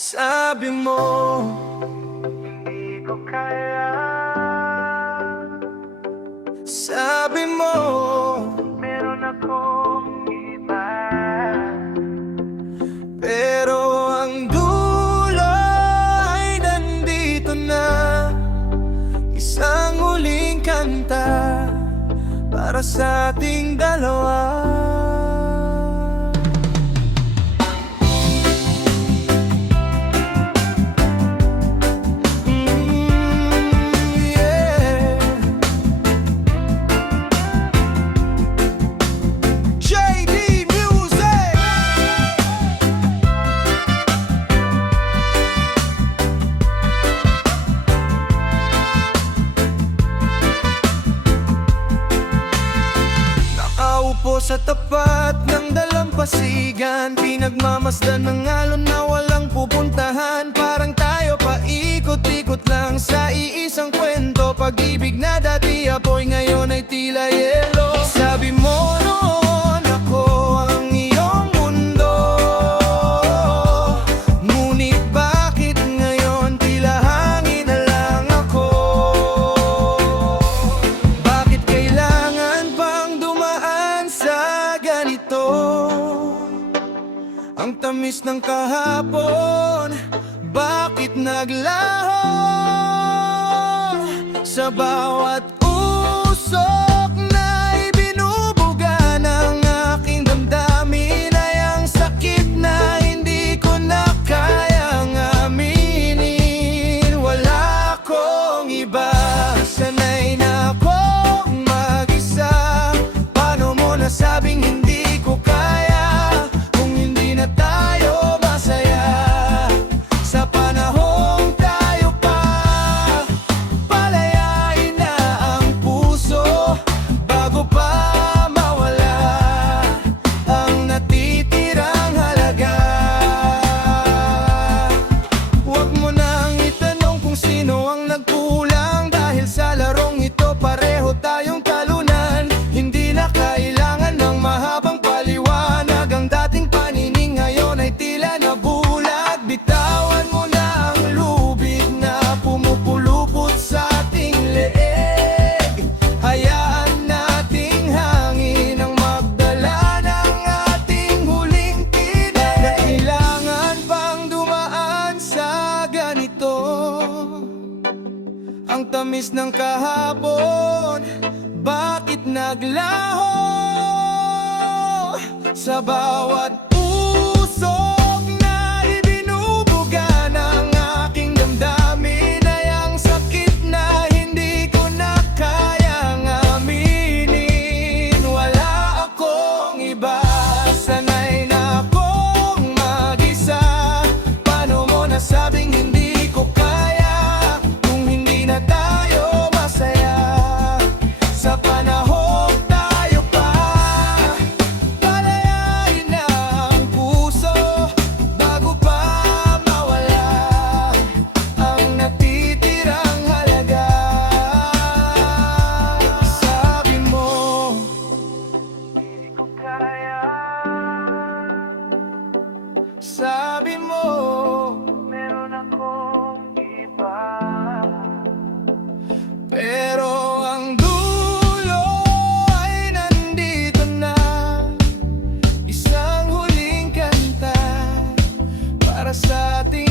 Sabi mo, hindi ko kaya. Sabi mo, meron akong iba. Pero ang dulo ay nandito na. Isang huling kanta para sa ating dalawa. Sa tapat ng dalampasigan, pinagmamasdan ng alon na walang pupuntahan. Parang tayo paikot-ikot lang sa iisang kwento. Pag-ibig na dati apoy, ngayon ay tila yelo. Sabi mo noon, ako ang iyong mundo. Ngunit bakit ngayon tila hangin na lang ako? Bakit kailangan pang dumaan sa ganito? Ang tamis ng kahapon, bakit naglaho? Sa bawat usok na ibinubuga ng aking damdamin ay ang sakit na hindi ko na kayang aminin. Wala akong iba, sanay na akong mag-isa. Paano mo nasabing hindi ko kaya kung hindi na tayo masaya? Sa panahong tayo pa, palayain na ang puso bago pa mawala ang natitirang halaga. Huwag mo nang itanong kung sino ang nagkulang, dahil sa larong ito pareho tayong talunan. Hindi na kailangan ng mahabang paliwanag. Ang dating panining ngayon ay tila nabulag. Bitawan mo na ang lubid na pumupulupot sa ating leeg. Hayaan nating hangin ang magdala ng ating huling tinig. Kailangan pang dumaan sa ganito. Ang tamis ng kahapon, bakit naglaho? Sa bawat usok na ibinubuga ng aking damdamin ay ang sakit na hindi ko na kayang aminin. Wala akong iba, sanay na akong mag-isa. Paano mo nasabing hindi ko kaya kung hindi na tayo masaya? Sa panahong tayo pa, palayain na ang puso bago pa mawala ang natitirang halaga. Sabi mo, hindi ko kaya. Sabi mo, meron akong iba. Pero ang dulo ay nandito na. Isang huling kanta para sa ating